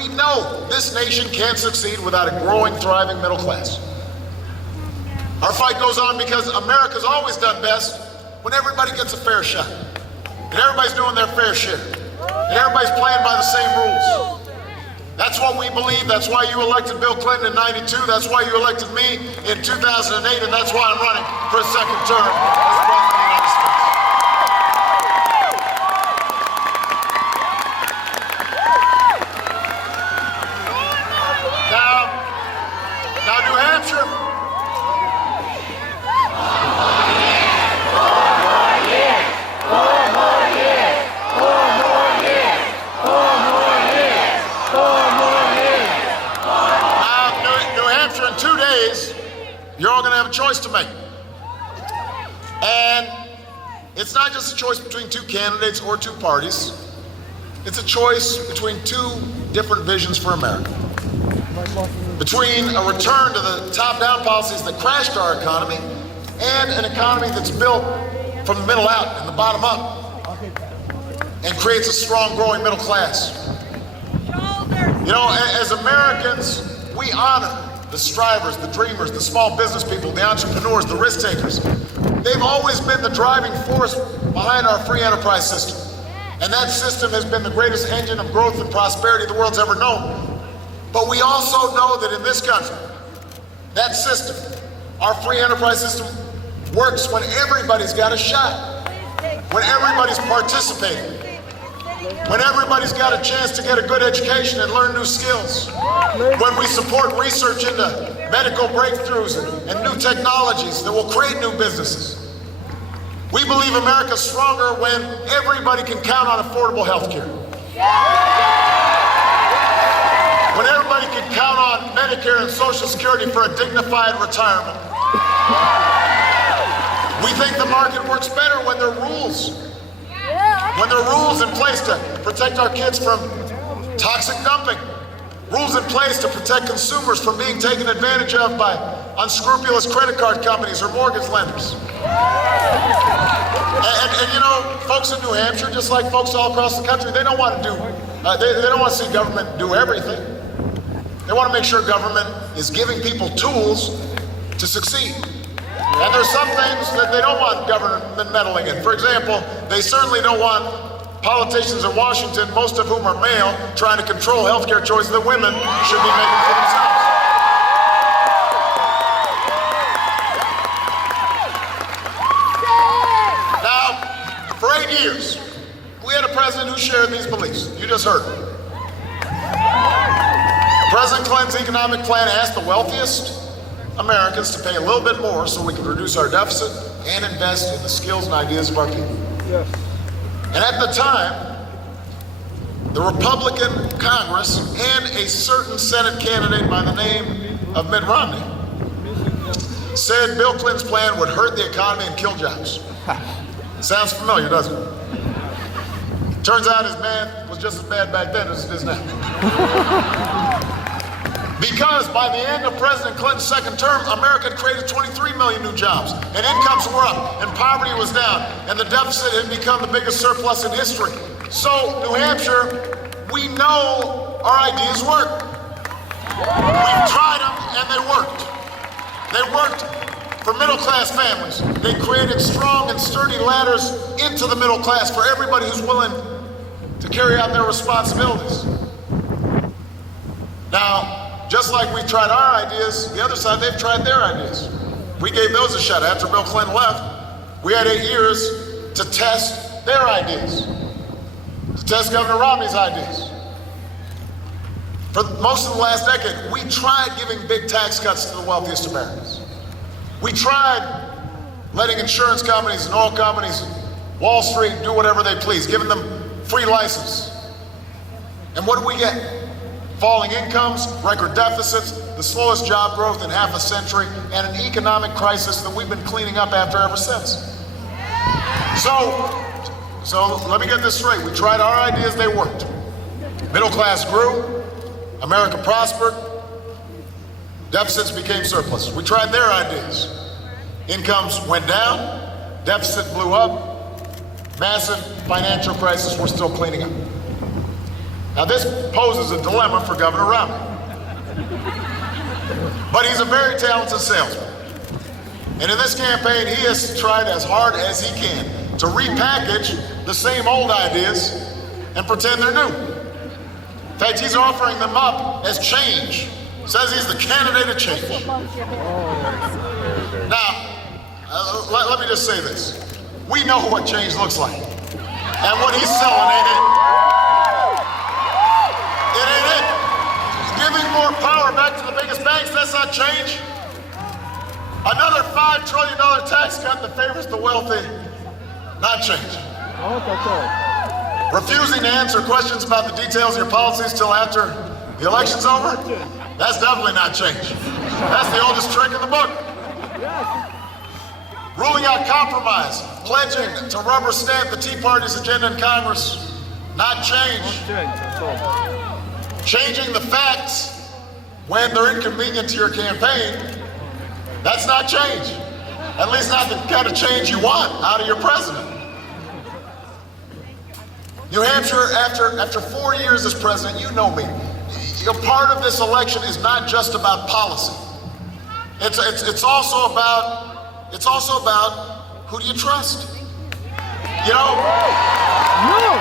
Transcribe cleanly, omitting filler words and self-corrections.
We know this nation can't succeed without a growing, thriving middle class. Our fight goes on because America's always done best when everybody gets a fair shot. And everybody's doing their fair share. And everybody's playing by the same rules. That's what we believe. That's why you elected Bill Clinton in '92. That's why you elected me in 2008. And that's why I'm running for a second term as President of the United States. Now, New Hampshire. In 2 days, you're all going to have a choice to make. And it's not just a choice between two candidates or two parties. It's a choice between two different visions for America. Between a return to the top-down policies that crashed our economy and an economy that's built from the middle out and the bottom up and creates a strong, growing middle class. You know, as Americans, we honor the strivers, the dreamers, the small business people, the entrepreneurs, the risk takers. They've always been the driving force behind our free enterprise system. And that system has been the greatest engine of growth and prosperity the world's ever known. But we also know that in this country, that system, our free enterprise system, works when everybody's got a shot, when everybody's participating, when everybody's got a chance to get a good education and learn new skills, when we support research into medical breakthroughs and new technologies that will create new businesses. We believe America's stronger when everybody can count on affordable health care. When everybody can count on Medicare and Social Security for a dignified retirement. We think the market works better when there are rules. When there are rules in place to protect our kids from toxic dumping, rules in place to protect consumers from being taken advantage of by unscrupulous credit card companies or mortgage lenders. And you know, folks in New Hampshire, just like folks all across the country, they don't want to do, they don't want to see government do everything. They want to make sure government is giving people tools to succeed. And there's some things that they don't want government meddling in. For example, they certainly don't want politicians in Washington, most of whom are male, trying to control healthcare choices that women should be making for themselves. Now, for 8 years, we had a president who shared these beliefs. You just heard it. President Clinton's economic plan asked the wealthiest Americans to pay a little bit more so we can reduce our deficit and invest in the skills and ideas of our people. Yes. And at the time, the Republican Congress and a certain Senate candidate by the name of Mitt Romney said Bill Clinton's plan would hurt the economy and kill jobs. Sounds familiar, doesn't it? Turns out his math was just as bad back then as it is now. Because by the end of President Clinton's second term, America had created 23 million new jobs, and incomes were up, and poverty was down, and the deficit had become the biggest surplus in history. So, New Hampshire, we know our ideas work. We've tried them, and they worked. They worked for middle-class families. They created strong and sturdy ladders into the middle class for everybody who's willing to carry out their responsibilities. Now, just like we've tried our ideas, the other side, they've tried their ideas. We gave those a shot. After Bill Clinton left, we had 8 years to test their ideas, to test Governor Romney's ideas. For most of the last decade, we tried giving big tax cuts to the wealthiest Americans. We tried letting insurance companies and oil companies, Wall Street, do whatever they please, giving them free license. And what did we get? Falling incomes, record deficits, the slowest job growth in half a century, and an economic crisis that we've been cleaning up after ever since. So let me get this straight. We tried our ideas, they worked. Middle class grew, America prospered, deficits became surplus. We tried their ideas. Incomes went down, deficit blew up, massive financial crisis we're still cleaning up. Now this poses a dilemma for Governor Romney. But he's a very talented salesman. And in this campaign, he has tried as hard as he can to repackage the same old ideas and pretend they're new. In fact, he's offering them up as change. Says he's the candidate of change. Now, let me just say this. We know what change looks like. And what he's selling ain't it. It ain't it. Giving more power back to the biggest banks, that's not change. Another $5 trillion tax cut that favors the wealthy, not change. Refusing to answer questions about the details of your policies till after the election's over, that's definitely not change. That's the oldest trick in the book. Ruling out compromise, pledging to rubber stamp the Tea Party's agenda in Congress, not change. Changing the facts when they're inconvenient to your campaign, that's not change. At least not the kind of change you want out of your president. New Hampshire, after 4 years as president, you know me. A part of this election is not just about policy. It's also about who do you trust? You know,